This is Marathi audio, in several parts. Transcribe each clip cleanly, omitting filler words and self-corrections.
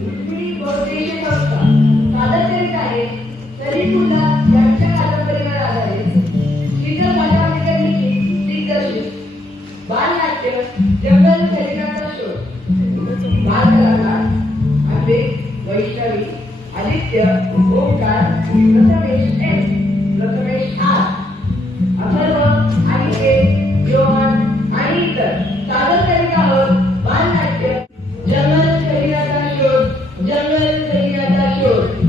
रुक्मिणी बहुद्देशीय संस्था सादर करीत आहे सलीम मुल्ला यांच्या कादंबरीवर आधारित शीतल भाटावणेकर लिखित दिग्दर्शित बालनाट्य जंगल खजिन्याचा शोध बालकलाकार आंबे वैष्णवी आदित्य ओंकार प्रथमेश एम प्रथमेश आर अथर्व अनिकेत योहान आणि इतर सादर करीत आहोत बालनाट्य जंगल खजिन्याचा शोध जंगल खजिन्याचा शोध.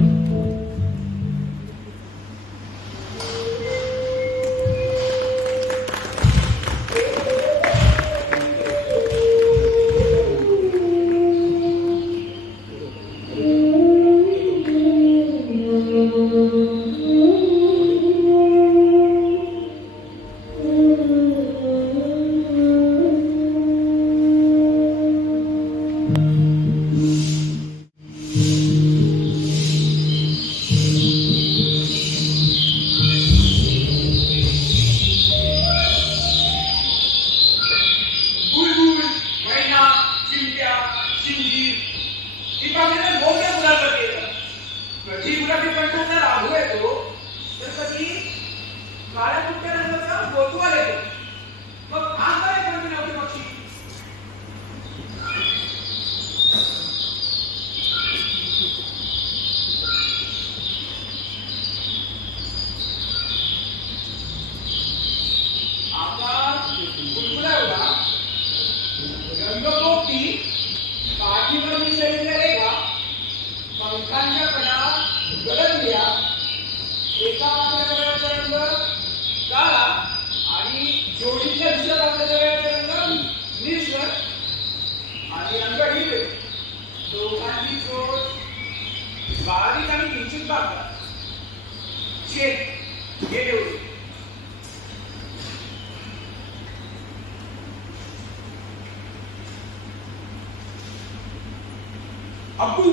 अब्बू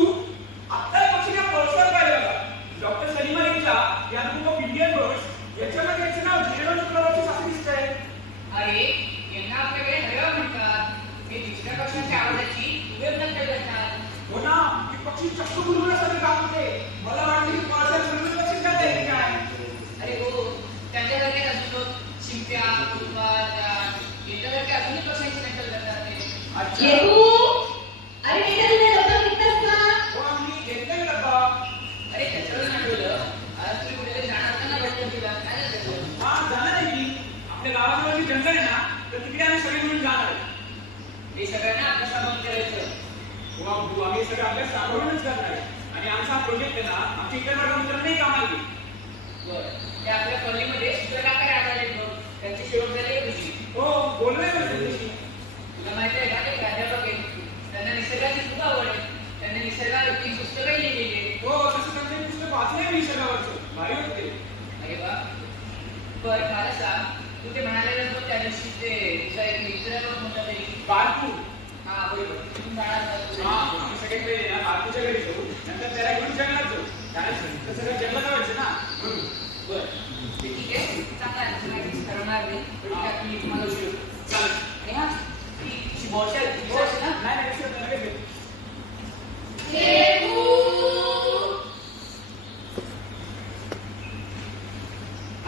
आता पक्षीला पळसर पाहिलं बघा. डॉक्टर सलीम अलीचा या ग्रुप ऑफ इंडियन बर्ड्स याच्यामध्ये याचं नाव झेरो शुक्रवारची साखळी दिसत आहे. अरे यांना आपल्याकडे हरवा म्हणतात. हे दुसऱ्या पक्षांच्या आवाजाची वेळ नक्कल करतात. हो ना, ही पक्षी चक्क बुलबुलासारखी काम होते. मला वाटतं की पळसर बुलबुल पक्षी काय आहे काय. अरे हो, त्यांच्यासारखे असतो शिंप्या कुरबा यांच्यासारखे अजूनही पक्षांची नक्कल करतात ते. अच्छा अरे इथे डॉक्टर निघतात का? हो, आम्ही घेतलंय डब्बा. अरे त्याच्यावर आठवलं, आज तुम्ही कुठेतरी जाणार होता ना बटवंतीला, काय झालं त्याचं? हा जाणार आहे की आपल्या गावाजवळ जी जंगल आहे ना, तर तिकडे आम्ही सगळे मिळून जाणार आहे. हे सगळ्यांना अभ्यासाबंद करायचं. हो अब्बू, आम्ही सगळं अभ्यास राबवूनच करणार आहे. आणि आमचा हा प्रोजेक्ट आहे ना, आमच्या इतर वर्गमित्रांनाही कामाला घेईल. बरं, ते आपल्या कॉलनीमध्ये सूत्रकाकार आढळले बघ. त्यांची शेवट झाली तुझी. हो, बोललोय पण त्यांच्याशी. तुला माहिती आहे का, ते प्राध्यापक आहेत. त्यांना निसर्गाची खूप आवड आहे. त्यांनी निसर्गावरती पुस्तकही लिहिलेली. हो, तसं त्यांचं पुस्तक वाचलंय मी निसर्गावरचं. भारी होतं ते. अरे वा. बरं मला सांग, तू ते म्हणालेलं बघ त्या दिवशी ते तुझा एक मित्र बघ कोणता तरी. बारकू. हा बरोबर, तिथून जाणार हा, आम्ही सगळे पहिले ना बारकूच्या घरी जाऊ, नंतर त्याला घेऊन जंगलात जाऊ. कारण तर सगळं जंगलात जायचं ना, म्हणून. बरं ते ठीक आहे, चांगला आहे. तुला काहीच करणार नाही. पण त्यात मी तुम्हाला उशीर चालेल. आणि हा ती बॉस आहे ती बॉस आहे ना. नाही नाही, विसरत नाही, लगेच येतो.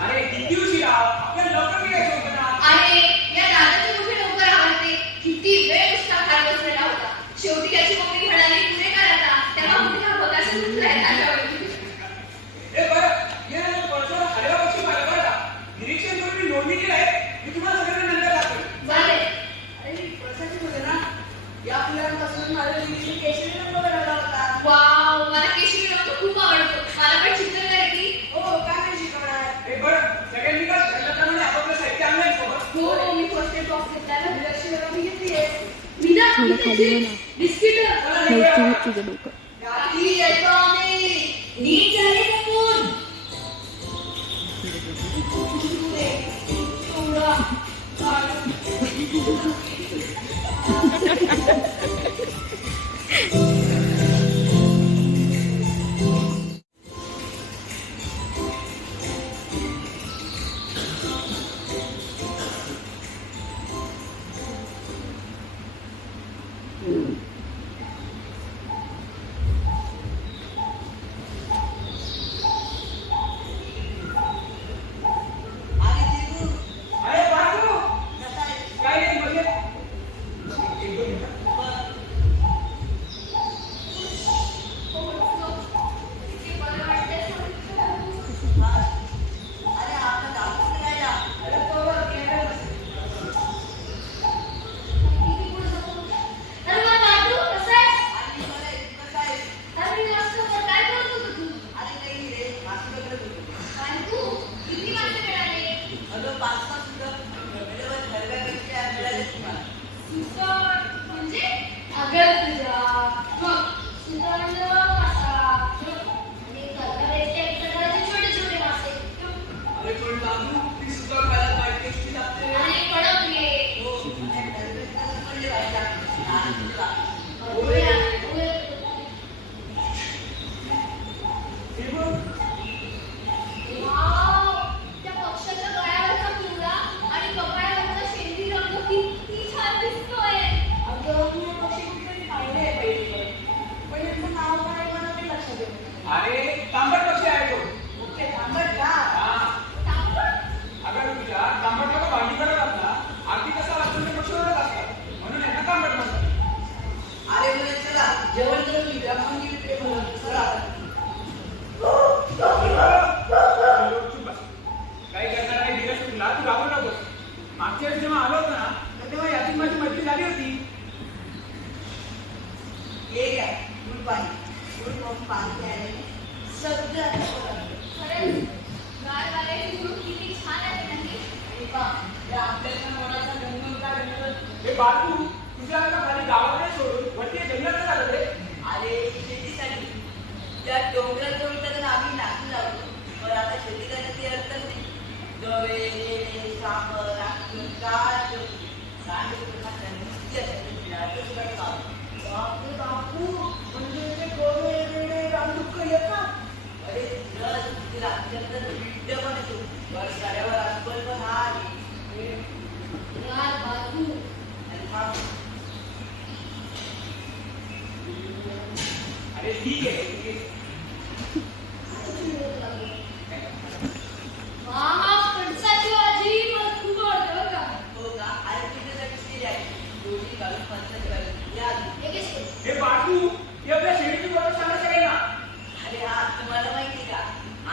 अरे किती उशिरा, आपल्याला लवकर निघायचं होतं ना. अरे या दादाचे कुठे लवकर आवडते. किती वेळ नुसता खात बसलेला होता. शेवटी त्याची मम्मी म्हणाली पुढे काय आता. तेव्हा कुठे हा बघायचं सुटलाय त्याच्यावरती. ए बरं, ये ना पळसर हरवा पक्षी पाहिलं बरं का. निरीक्षण करून मी नोंदणी केली आहे. मी तुम्हाला सगळ्यांना नंतर दाखवेन. चालेल. अरे प्रसादी होते ना या फुलांपासून माझ्या निरीक्षण केशरी रंग बनवला होता. वाव, मला केशरी रंग खूप आवडतो. मला पण चित्रकला येते. हो का नाही शिकवणार. ए बरं, सगळ्यांनी का ठरल्याप्रमाणे आपापलं साहित्य आणलंय सोबत. हो मी फर्स्ट एड बॉक्स घेतला ना. लक्ष रंग मी घेतलीये. मी ना बिस्किट तुझं डोकं रात्री येतो आम्ही. नीट झाले का फोन? जमावून ते बोलत चला. चुप बस. काही करणार नाही दिवस तुला तू घाबरू नकोस. मागच्या वेळेस जेव्हा आलो होतो ना तर तेव्हा याची माझी मैत्री झाली होती. ये काय फुल पाणी फुल मग पाणी प्यायला सगळं आता बघा. खरंच गार वाऱ्याची झुळूक किती छान आहे नाही. आणि पहा, या आपल्याला मनाचा गणगणता गणगण. हे बाळू तुझ्या आता खाली गावाकडे सोडून वरती जंगलात झालं रे. अरे शेतीसाठी त्या डोंगरात जाऊन तर आम्ही नाचू लागलो. पण आता शेती करण्याची अर्थच नाही. गवे गेले सांबर राखून काय बापू बापू म्हणजे ते गवे वेळे रामदुःख येतात. अरे तिला आमच्याकडे विद्या पण येतो. वर्षाड्यावर अस्बल पण आहे. गार बाजू आणि हा अरे ठीक आहे ठीक आहे. मामा फणसाची भाजी मला खूप आवडते बरं का. हो का? अरे तुझ्यासाठी केली आहे. दोन्ही घालून पंचायत घालून या आधी. हे घे. हे बाळू हे आपल्या शेतीची गोष्ट सांगायचं आहे ना. अरे हा तुम्हाला माहिती का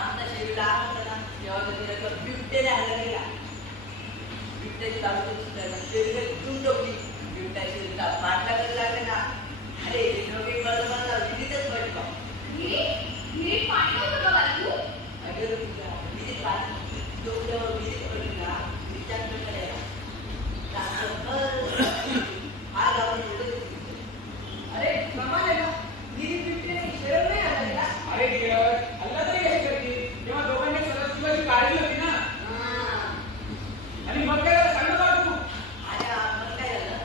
आमचा शेवटी लहान होता ना तेव्हा त्याला बिबट्याने हल्ला केला. बिबट्याची लावून शेवटी तुटून ठेवली. बिबट्याची पाठला करायला लागले ना. अरे हे दोघे मला विहिरीतच पडलं. विहिरीत पाणी नव्हतं का बाजू? अरे तुझ्या विहिरीत पाणी डोक्यावर विहिरीत पडली ना विचार करायला हा लावून अरे कमाल आहे ना. विहिरीत बिबट्याने खेळ नाही आला गेला. अरे हल्ला तरी कशी करतील तेव्हा दोघांनी सरस्वतीची काळजी होती ना. आणि मग काय झालं सांगू का तू. आणि आपण काय झालं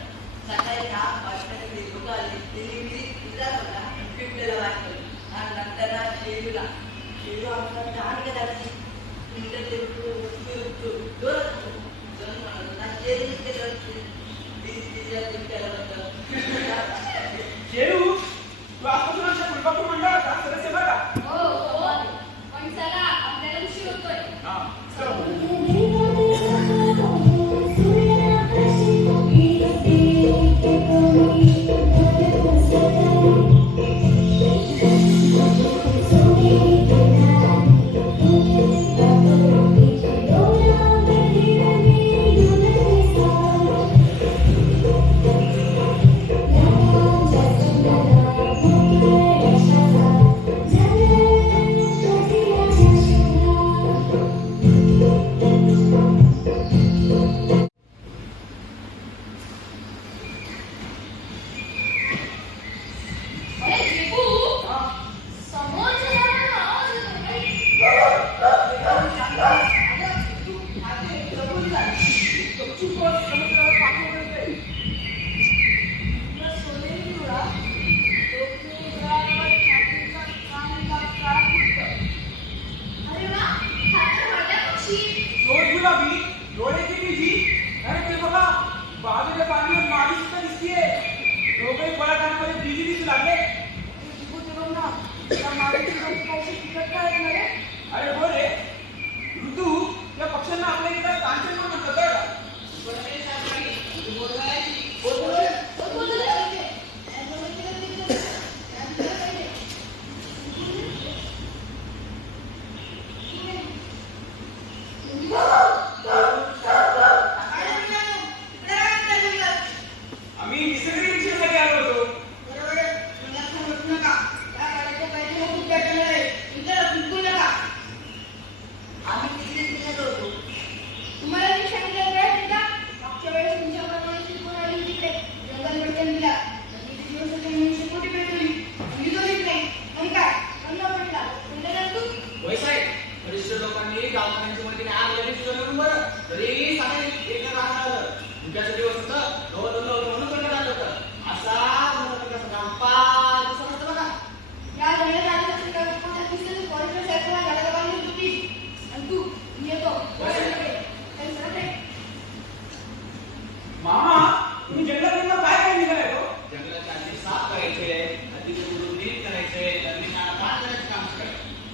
सकाळी ना वाजताकडे लोक आले त्यांनी विहिरीत फिरला होता बिबट्याला वाचलं. आणि नंतर ना शेळू आमचा लहान करायची नंतर ते जोरात जण म्हणत होता शेळी बिबट्याला बद्दल. शेरू तू आजपासून आमच्या फुलबागू मंडळाचा सदस्य बघा. हो हो. पण चला आपल्याला उशीर होतोय. हा चल. अरे जेबू समोरच्या झाडाला आवाज येतोय काय? चुप बस, समुद्राला पाणी वगैरे. सोनेरी डोळा टोपी गळ्यावर छातीचा काळा फुटतो. अरे वा खातर वाटल्या पक्षी. डोळे गुलाबी डोळे किती जी. अरे ते बघा बाजूच्या पाणीवर माडी सुद्धा दिसतीये. दोघे फळांमध्ये बिजी दिसू लागले. अरे हो रे ऋतू त्या पक्ष्यांना आपल्या इकडे कांचन पण म्हणतात बरं का. आम्ही निसर्ग निरीक्षणासाठी आलो होतो. आम्ही तिकडे निघालो होतो. तुम्हाला मी सांगितलं काय का मागच्या वेळेस तुमच्या प्रमाणे शिकून आली तिकडे जंगल भेटून दिला. किती दिवस होते मी शिकवटी भेटली मी तो नाही आणि काय अन्न भेटला म्हणजे तू होय साहेब वरिष्ठ लोकांनी गावकऱ्यांच्या मदतीने आग लगेच विचारलं बरं तरी साहेब एकदा राहणार तुमच्याचं दिवस होतं गवत होतं म्हणून करण्यात आलं होतं. असा पाच दिवसात बघा. या जंगलात आलेल्या शिकायला कोणत्या दिवशी फॉरेस्टर साहेबला गाड्या बांधून होती आणि तू येतो काही सरळ आहे. मामा तुम्ही जंगलात नेमकं काय काय निघालाय तो. जंगलाच्या आधी साफ करायचे नदीचे बुडून नीट करायचे नदीला काम करायचं काम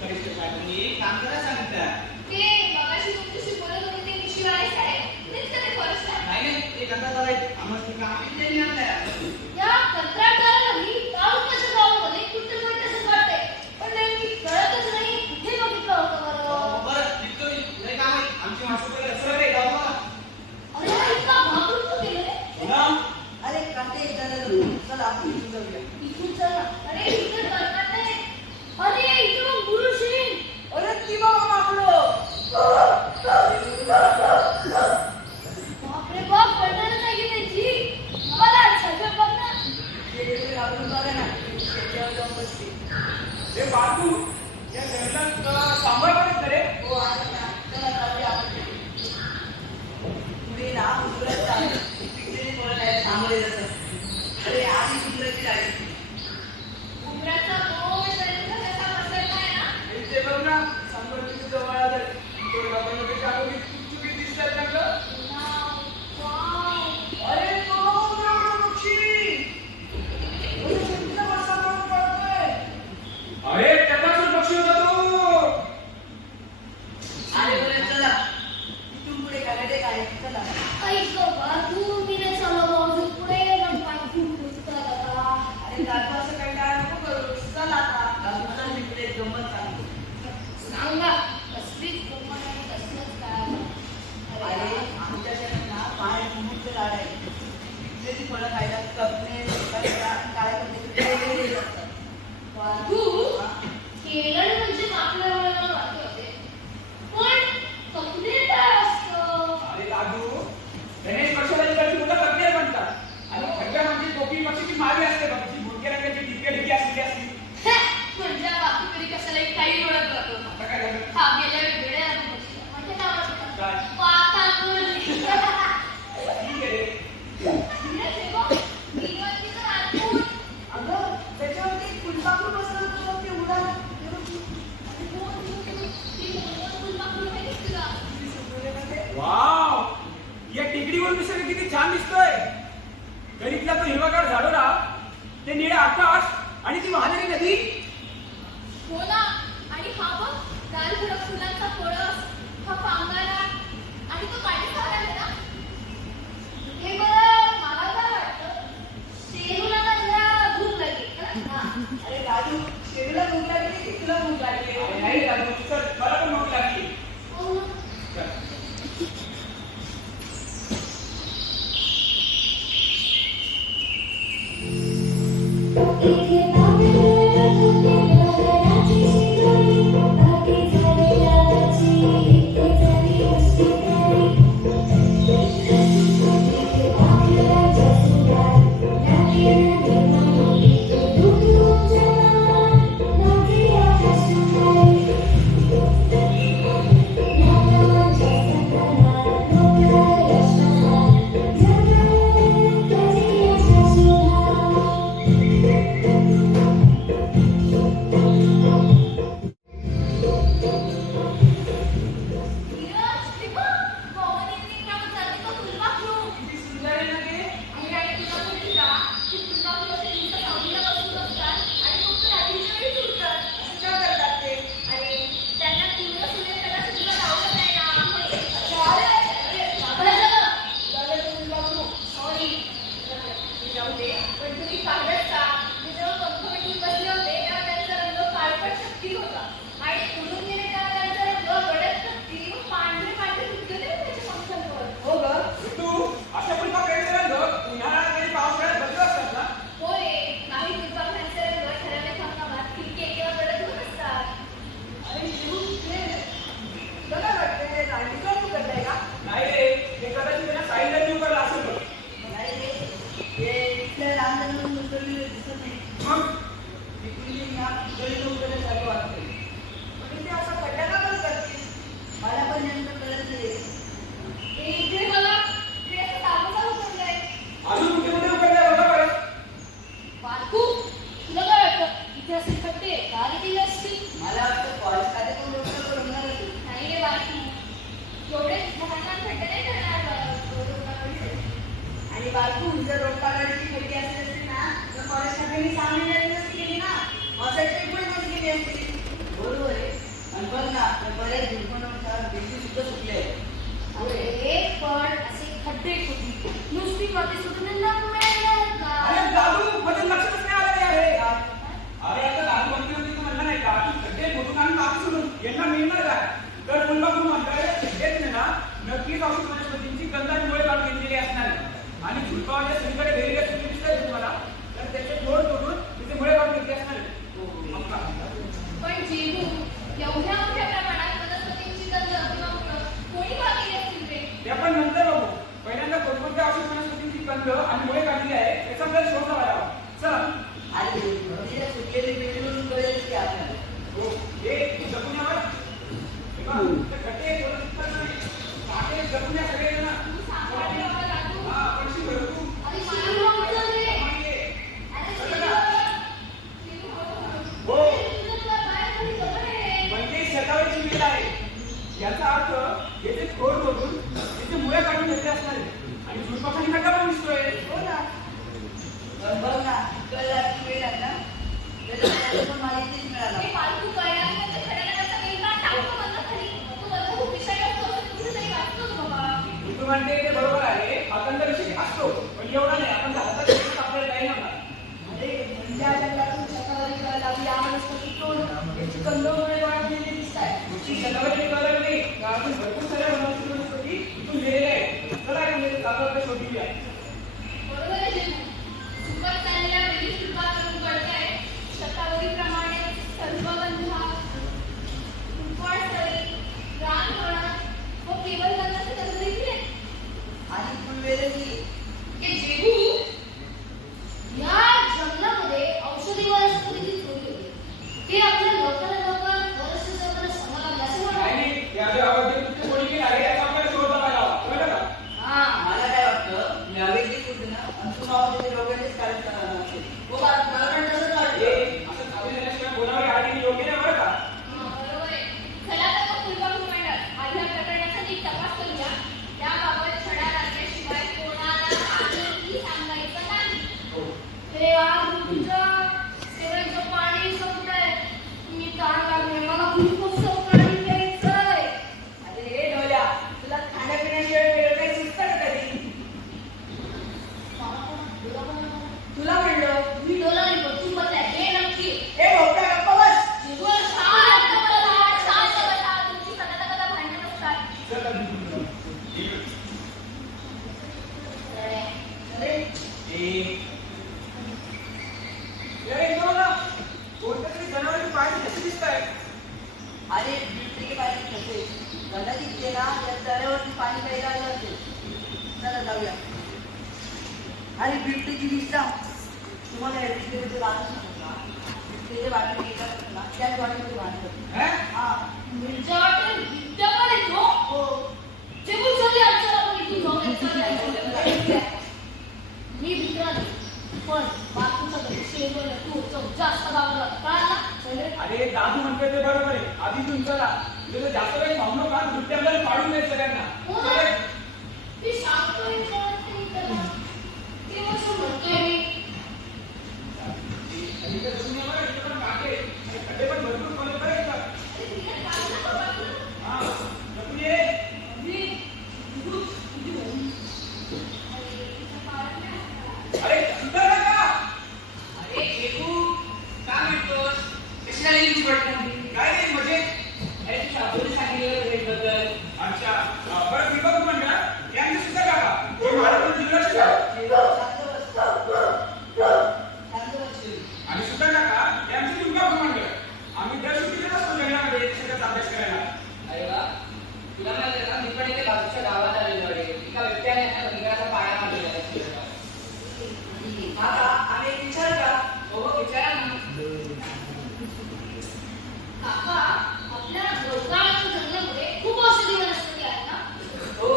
वरिष्ठ साहेबांनी काम करायला सांगितलं. ते मगाशी तुमच्याशी बोलत होते ते शिवाय साहेब तेच का ते फॉरेस्टर नाही नाही ते करता करायचं आम्हाला ते काम इथे नाही आपल्या. या कंत्राटदाराला मी गावाच्या गावामध्ये कुठे असते. हे बाळू या जंगलात सांभाळ पडत रे. हो आहे ना. चला जाऊया आपण तिथे. पुढे ना उजव्यात चालू. पिकलेली फळं नाही थांबले जातात. अरे आधी सुंदरची लागली. उमराचा गोड रंग कसा पसरलाय ना. इथे बघ ना सांभाळ किती जवळ आलं. तो डोक्यामध्ये टाकून चुकी दिसतात ना गं. वाव. अरे तो बघ पक्षी. ओले शेतीला बसा करून पळतोय. अरे त्याचाच पक्षी होता तो. अरे बोले चला. इथून पुढे काय काय चला. ऐक बाबू मी नाही चाललो अजून पुढे पाय खूप दुखतात आता. अरे दादू असं काही काय नको करू. चल आता. दादूचा तिकडे गंमत सांगतो. सांगा कसलीच गंमत आणि कसलंच काय. अरे आमच्या शेतात ना बाहेर मोठे झाड आहे. पिकलेली फळं खायला कपणे काय करते असतात. बाबू केळण म्हणजे आपल्या वेळेला वाटत होते पण कपडे काय असतं. अरे दादू गणेश पक्षाला इकडची मुलं कपडे म्हणतात आणि खड्डा म्हणजे टोपी पक्षीची मावी असते बघ जी भुरक्या रंगाची ढिके असलेली असते. म्हणजे बाकी तरी कशाला काही ओळख जातो. आता काय झालं? हा गेल्या वेळेला म्हणजे काय वाटतं काय? पाताळ ठीक आहे रे. अगं त्याच्यावरती फुलपाखरू बसलं होतं ते उडालं. वाव या टेकडीवर निसर्ग किती छान दिसतोय. गणितला तो हिरवागार झाडोरा ते निळे आकाश आणि ती वाहणारी नदी. हो ना. आणि हा बघ लाल भडक फुलांचा कळस, हा पांगारा आणि तो काटेचा आहे ना. हे बरं मला काय वाटतं शेरूला ना जरा भूक लागली ना. अरे दादू शेरूला भूक लागली की तुला भूक लागली. अरे नाही दादू चल मला पण भूक लागली. हो ना. चल. धीरज, ते बघ, पवनीने काय म्हणतात तो फुलपाखरू. किती सुंदर आहे ना ते. आणि तुला माहिती का की फुलपाखरू असे नुसतं सावलीला बसून असतात आणि फक्त रात्रीच्या वेळी उठतात. असं का करतात ते? आणि त्यांना तीव्र सूर्यप्रकाश अजिबात आवडत नाही ना. सॉरी जाऊ दे. पण तुम्ही पाहिलंच का मी जेव्हा पंख मिटून बसले होते तेव्हा त्यांचा रंग काळपट तपकिरी होता आणि उडून गेले तेव्हा त्यांचा रंग गडद तपकिरी व पांढरे पांढरे दिसले होते त्याच्या पंखांवर. हो ग. तू अशा पण काही रंग उन्हाळ्यात आणि पावसाळ्यात बदलत असतात ना. हो रे. काही फुलपाखरांचे रंग ठराविक हंगामात फिरके किंवा गडद होत असतात. अरे शिवू ते तुला काय वाटतं ते राणीचा तू करताय का? नाही रे हे कदाचित त्यांना साईडला जीव करला असेल बघ. नाही रे. हे इथल्या लहान जणांना मुलगीला दिसत नाही. मग इकडली ना गळी लोकांना सारखं वाटतंय. पण ते असं कंदमुळे गोळा केलेली दिसतायत. तुमची शतावरी कळलं नाही गावातून भरपूर साऱ्या वनस्पती वनस्पती इथून गेलेल्या आहेत. चला एक म्हणजे जागा शोधूया. बरोबर आहे जेजू. सुकत चाललेल्या वेळी सुरुवात कळतंय. शतावरीप्रमाणे सर्वगंधा, फुलपाळसरी, रानफळं व केवळ गंधाचे तंत्र देखील आहेत. आणि फुलवेलही. हे जेजू, या जंगलामध्ये औषधी वनस्पतीची चोरी होते. हे आपल्या लवकरात लवकर वरस्य सर्वांना सांगायला असं नाही वाटतं. नाही याचे आवाज कुठे कोणी केला आहे याचा आपल्याला शोध लावायला हवा. कळलं का? मला काय वाटतं मी हवेली कुठे ना अंतून आवाज येते दोघांनीच कार्यक्रम असेल. हो मला पण तसंच वाटतं. असं चालू झाल्याशिवाय बोलावं आधी योग्य नाही बरं का? बरोबर आहे. चला तर मग फुलबाग मंडळ आधी या प्रकरणाचा नीट तपास करूया. त्याबाबत छडा लागल्याशिवाय कोणाला काहीही सांगायचं नाही. हे यार तुमचं सेवेचं पाणी संपलंय. मी ताण लागले. मला खूपच पाणी प्यायचंय. अरे हे ढोल्या तुला खाण्यापिण्याशिवाय वेळ काही सुचतं का कधी? तुला म्हणलं मी डोला नाही पण तू बसलाय. हे नक्की. हे भोपळा गप्पा बस. जीवन शांत बसा, शांत बसा. तुमची कदा भांडण असतात. चला. अरे इकडं बघा. कोणत्या तरी जनावरांची पाणी कशी दिसताय? अरे बिल्डिंग पाणी कसे गंधाची इथे ना या तळ्यावरती पाणी प्यायला आलं असेल. चला जाऊया. अरे बिबटेची दिसता तुम्हाला या बिबटेबद्दल आलं का? बिबटेचे वाटे घेतात ना त्याच वाटेमध्ये बांधतात. हा? हा मिरच्या वाटेल विद्या पण येतो. हो जेवून चली आमच्याला पण इथून जाऊन चल. मी भित्रा नाही. पण बापूचा घरी शेवट तू जास्त गावला कळाला. अरे दादू म्हणतोय ते बरोबर आहे. आधी तुम्ही चला. तुझं जास्त वेळ थांबू नका. दुसऱ्या आपल्याला पाडून द्यायचं सगळ्यांना. हो ना. ती सांगतोय कळत नाही त्याला. ते असं म्हणतोय मी. इकडे तुम्ही बघा, इकडे पण काटे आहेत. आणि खड्डे पण भरपूर खोल आहेत का? अरे तिला काय नको वाटलं. हा. नको ये. मी किती होऊन. अरे तिचा पाय नाही. अरे सुंदर नका. अरे जेजू, काय म्हणतोस? कशाला येऊन पडतं? काय नाही म्हणजे अरे तू शाबूने सांगितलेलं भेटबद्दल. अच्छा बरं मी बघ म्हणलं यांचे सुद्धा काका हे महाराष्ट्र जिल्ह्याचे आणि सुद्धा काका यांचे दुर्गा म्हणलं आम्ही दर सुट्टीला असतो जंगलामध्ये सगळ्याचा अभ्यास करायला. अरे वा, तुला माहिती आहे का, मी पण इथे बाजूच्या गावात आलेलो आहे. एका व्यक्तीने एका भिकाऱ्याचा पाया मारलेला आहे. काका आम्ही एक विचार का? हो हो, विचारा ना. काका, आपल्या डोंगराळ जंगलामध्ये खूप औषधी वनस्पती आहेत ना. हो,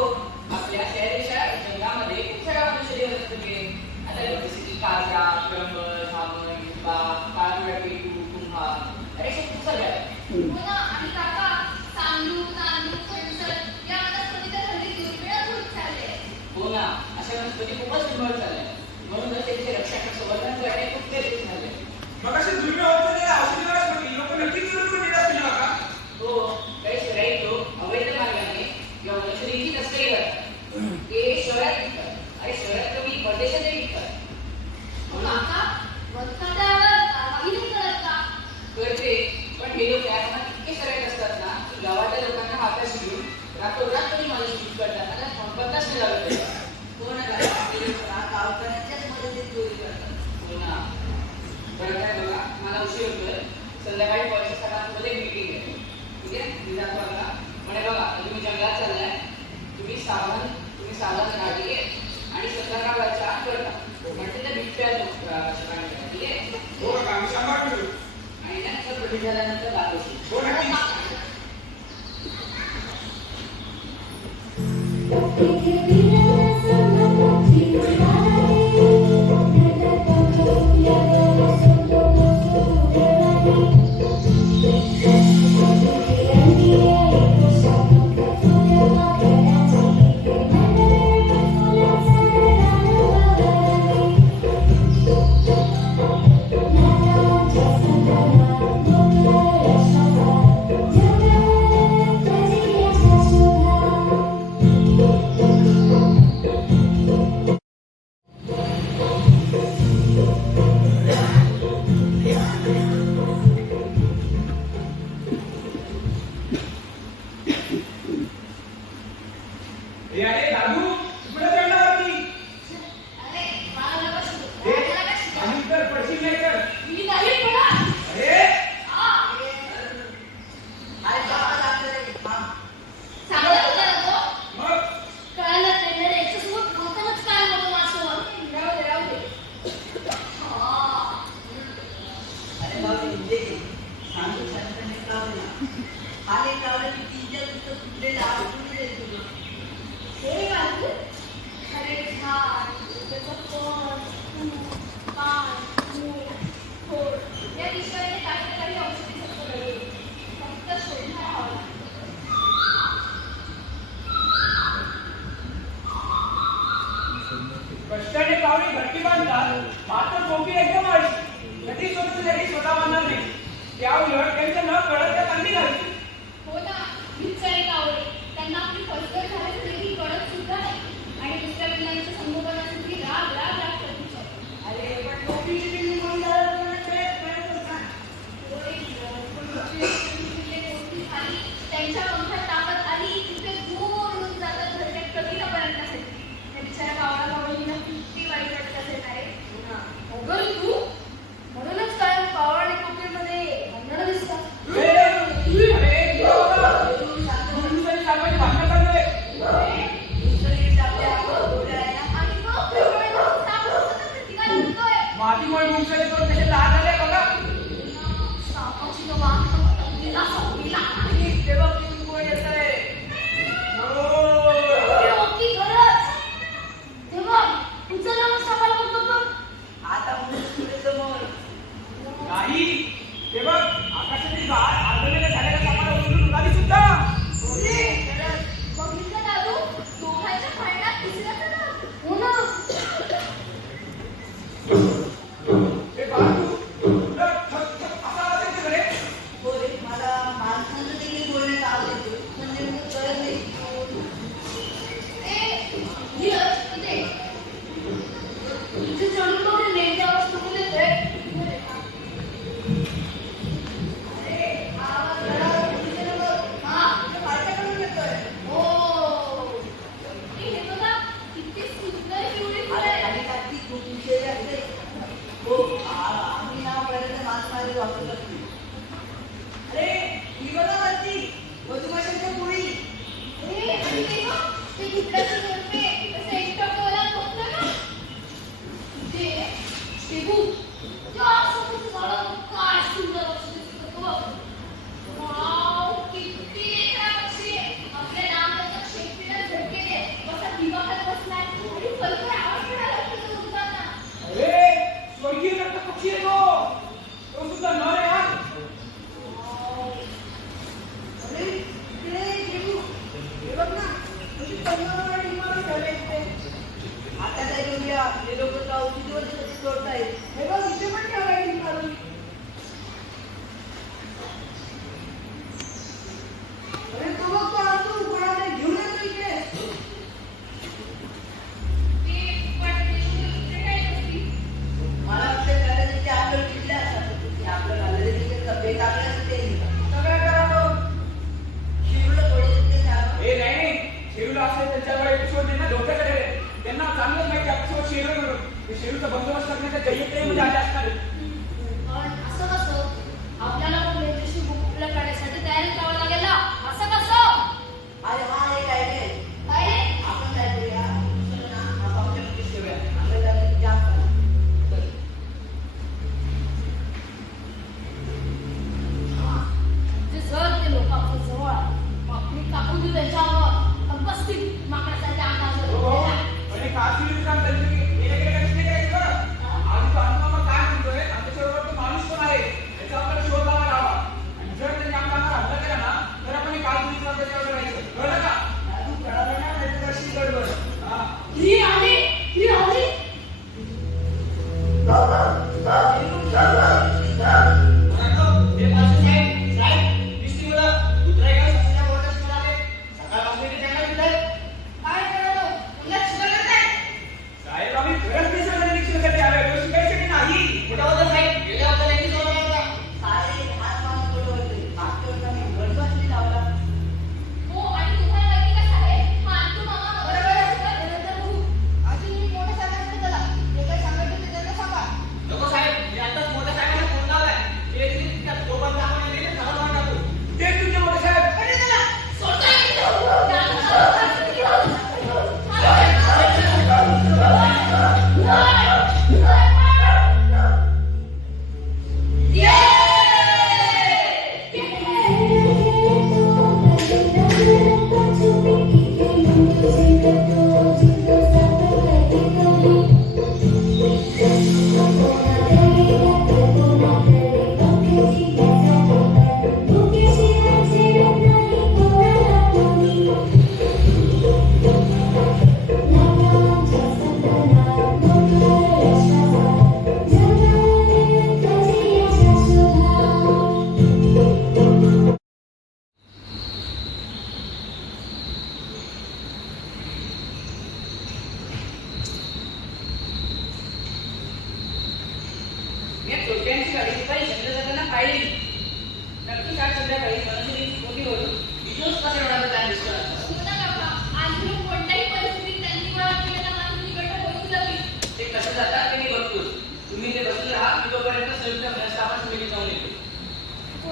आपल्या शहरीच्या जंगलामध्ये खूप साऱ्या औषधी वनस्पती आहेत. आता जसे की काजा, कळंबर, धामण, लिंबा, काळुंडी, कुंभा, अरे अशा खूप साऱ्या आहेत. हो ना. आणि काका, तांदूळ, फणसर या वनस्पती तर हल्ली दुर्मिळच होत चालले. हो ना, अशा वनस्पती खूपच दुर्मिळ झाल्या. म्हणूनच त्याचे रक्षण संवर्धन करणे खूप गरजेचे झाले. मग असे जुने औषधी वनस्पती लोक नक्कीच विरोध येत असतील ना का? हो, काही शहरात लोक अवैध मार्गाने या वनस्पतींची तस्करी करतात. ते शहरात विकतात. अरे शहरात कमी परदेशातही विकतात. हो काका, वनखात्यावर कारवाई नाही करत का? करते, पण हे लोक या कामात इतके सराईत असतात ना की गावातल्या लोकांना हाताशी घेऊन रातोरात तरी माणूस यूज करतात. त्यांना संपर्कच नाही लागत त्याचा. हो ना काका आपले लोक ना गावकऱ्यांच्याच मदतीत चोरी करतात. हो ना. बरं काय बघा, मला उशीर होतोय. संध्याकाळी परिषद मीटिंग आहे. ठीक आहे, मी जातो आता. म्हणे बघा, तुम्ही जंगलात चाललाय, तुम्ही सावधान राहा. ठीक आहे, आणि संध्याकाळच्या करता म्हणजे त्या बिबट्या ठीक आहे. हो काका आम्ही सांभाळतो. आणि नंतर बंदी झाल्यानंतर दाखवतो. हो नक्की. Thank you. घे सांगू शांतने लावला हाले लावलं की तीनच्या दिवसात तुटलेला आवडून देईल तुझं हे बाजू अरे झाड त्याचं फळ फूल पान मूळ खोड या विषयाने काही औषधी सत्व आहे फक्त शोधणार हवं कष्टाने कावडी घट्टी बांधतात मात्र टोपी एकदम आळशी कधी स्वतः तरी स्वतः बांधणार नाही त्या उलट त्यांचं न कळत त्या कांदी घालते हो ना बिचारे कावळे त्यांना आपली फसगत झाल्याची देखील कळत सुद्धा नाही आणि दुसऱ्या पिल्लांच्या संगोपनासाठी राग राग राग प्रतीक्षा अरे पण टोपीची बिल्ली कोण झालं त्यांच्या पंखात ताकद आली तिथे दूर उडून जातात घरच्या कधीला पर्यंतसाठी त्या बिचाऱ्या कावळा कावळीला किती वाईट वाटत असेल ना रे अगं तू म्हणूनच कायम कावळा आणि कोकिलमध्ये भांडणं दिसतात आणि मग पिंपळाला साप बसतात तर तिला लुटतोय. मातीमुळे मुंगसाले दोन कसे लहान झाले बघा सापाची तो वाघ तिला सोडली आणि तेव्हा पिऊन कोण येत आहे होती खरंच तेव्हा उचलला मग सापाला बघतो बघ आता म्हणून पुढे समोर नाही ते बघ आकाशातील गाळ आंदोलन झालेल्या सापाला उचलून उडाली सुद्धा बघितलं दादू दोघांच्या भांडणात तिसऱ्याचं नाव हो ना हे बाळू तुला असा आवाज येतो का रे हो रे मला माणसांचं देखील बोलण्यात आवडते म्हणजे मग कळत नाही ए धीरज इथे इथे चढून बघ रे नेमकी आवाज कुठून येतोय अरे आवाज जरा उंचीने बघ. हा इथे माझ्याकडून येतोय हो हे बघा किती सुंदर पिवळी फुलं आता आहेत. खाली टाकती खूप विषय असते हो आम्ही ना पहिल्यांदा मास मारी वापरत असतो अरे ही बघा वरती मधुमाशांच्या पोळी ए, आणि ते बघ, ते घुटडाचे झुडपे, असं एकटं डोळ्यात बघतोय ना? ते बघ, त्या समोरचं झाड बघ, काय सुंदर पक्षी दिसतं बघ. वाव, किती लेकरं पक्षी आहे. आपल्या नाकाच्या शेपटीला झटके देत, असा दिवा खात बसलाय आणि फलफल आवाज काढायला लागतो तो उडताना. अरे स्वर्गीय रक्त पक्षी आहे तो सुद्धा न रे हा वाव. अरे इकडे जेबू हे बघ ना कशी पंगवाड इमारत झाली इथे आता काय करूया हे लोक तर औषधीवर सोडतायत हे बघ इथे पण ठेवलाय इमारत अरे तो बघ तो आतून कोणाला घेऊन येतो इकडे ते वाटते इकडे काय करती? मला वाटतं त्याला तिथे आपलं किल्ले असतात ते आपलं घालले तिथे बेट आपल्याला ते सगळं करावं शिवलं थोडे तिथे सांग हे नाही शेरूला असेल त्यांच्याकडे एपिसोड ना डोक्याकडे रे. त्यांना चांगलंच माहिती आपल्यासोबत शेरू म्हणून ते शेरूचा बंदोबस्त करण्याच्या जय्यतेमध्ये आले असणार आहेत. पण असं कसं आपल्याला पण त्यांच्याशी मुकुटला काढण्यासाठी तयारी करावं लागेल ना असं कसं अरे हा एक आयडिया आहे काय रे? आपण काय करूया चल ना आपण आमच्या मध्ये ठेवूया आपल्या जागी जाम करा चल.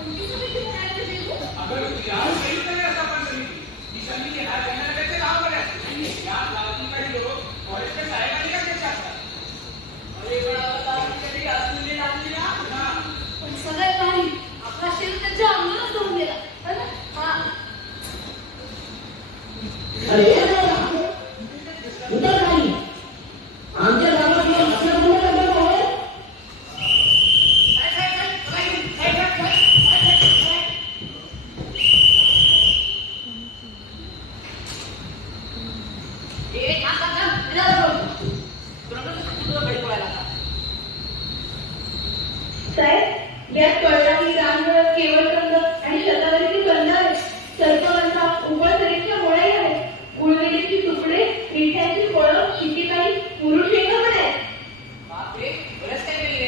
कोणती समिती बनायला देऊ? अगं या समिती नाही आता आपण समिती. ही समिती हा जंगलाच्या गावामध्ये असते. या गावातील काही लोक फॉरेस्टच्या साहेबांनी का त्याच्या असतात. अरे पण आता कधी असलेली लागली ना ना. पण सगळ्यात भारी आपला शेर त्यांच्या अंगाला सोडून गेला है ना? हा उतर नाही आमच्या गावातल्या असल्यामुळे लग्न होय. साहेब यात कळला की रामगड केवळ कंद आणि शतावरीची कंद आहे. सर्पगंधा उपसरीच्या मुळे आहेत. उळवेलीची तुकडे मिठ्याची फळं शिकेकाळी पुरुष शेंग पण आहेत. बापरे बरंच काय केले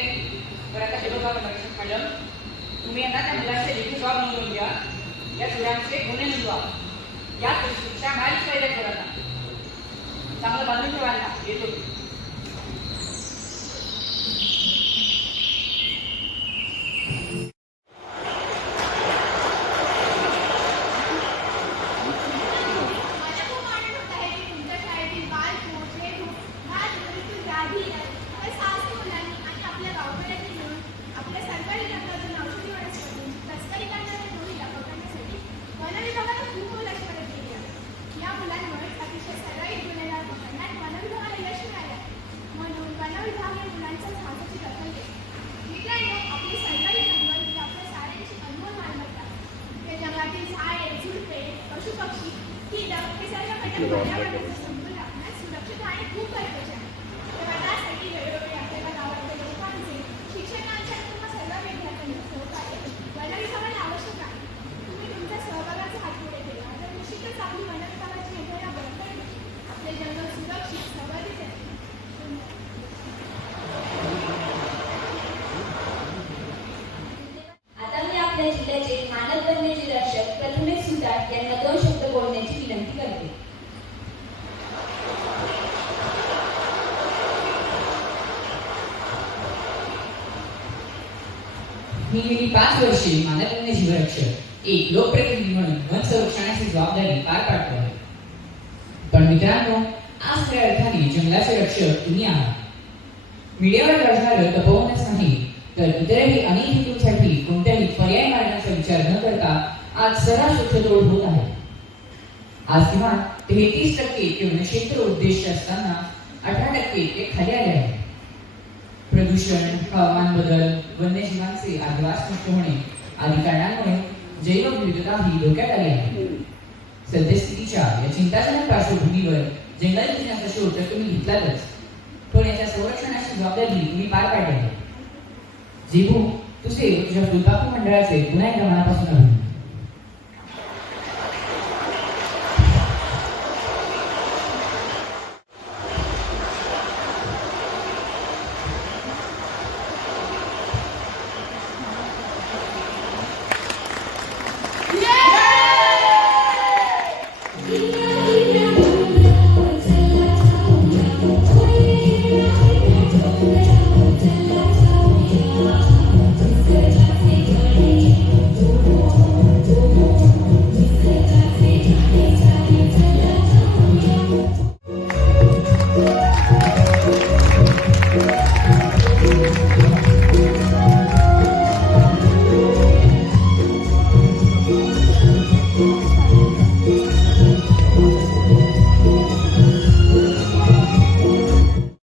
बरं आता शिरोबा मॅडम तुम्ही यांना त्या मुलांचे लेखी जबाब नोंदवून घ्या. या चुड्यांचे गुन्हे नोंदवा. या शिक्षा माहीत पाहिजे करायला चांगलं बांधून ठेवायला येतो. माझ्या खूप आनंद होत आहे की तुमच्या शाळेतील बालकोट, लेखोट, बालचित्रतील व्याधी, या साहसी मुलांनी आणि आपल्या गावकऱ्यांनी मिळून आपल्या सरकारी तंत्रातून औषधी वनस्पतींची तस्करी करणाऱ्या टोळीला पकडण्यासाठी वनविभागाला खूप लक्ष मदत केली आहे. या मुलांमुळे अतिशय सराईत गुन्हेगार पकडण्यात वनविभागाला यश मिळाले आहे. म्हणून वनविभाग या मुलांच्या साहसाची दखल घेते. मित्रांनो, आपली सरकारी जंगल ही आपल्या साऱ्यांची अनमोल मालमत्ता आहे. या जंगलातील झाडे, झुडपे, पशुपक्षी, कीटक हे सर्व घटक पर्यावरणाचं समतोल राखण्यास सुरक्षित राहणे खूप गरजेचे आहे. तेव्हा त्यासाठी वेळोवेळी आपल्याला गावातल्या लोकांचे, शिक्षकांचे आणि किंवा सर्व विद्यार्थ्यांचे सहकार्य वनविभागाला आवश्यक आहे. तुम्ही तुमच्या सहभागाचा हात पुढे केला तर निश्चितच आपली वनविभागाची यंत्रणा बळकट होईल. आपले जंगल सुरक्षित संवर्धित राहील. आता मी आपल्या जिल्ह्याचे मानद वन्यजीव रक्षक प्रथमेश सुतार यांना 2 शब्द बोलण्याची विनंती करते. मी गेली 5 वर्षे मानद वन्यजीव रक्षक एक लोकप्रतिनिधी म्हणून वन संरक्षणाची जबाबदारी पार पाडतो आहे. पण मित्रांनो, आज खऱ्या अर्थाने जंगलाचे रक्षक तुम्ही आहात. मीडियावर गाजणारं तपोवनच नाही तर इतरही अनेक हेतूंसाठी कोणत्याही पर्याय मार्गांचा विचार न करता आज सर्रास वृक्षतोड होत आहे. आज किमान 33% ते वनक्षेत्र उद्दिष्ट असताना 18% ते खाली आले आहे. प्रदूषण, हवामान बदल, वन्यजीवांचे अधिवास नष्ट होणे आदी कारणांमुळे जैवविविधता ही धोक्यात आली आहे. सद्यस्थितीच्या या चिंताजनक पार्श्वभूमीवर जंगल दिनाचा शोध तर तुम्ही घेतलातच, पण याच्या संरक्षणाची जबाबदारी तुम्ही पार पाडली आहे. जीभू, तुझे व तुझ्या फुलपाखरू मंडळाचे पुन्हा एकदा मनापासून अभिनंदन.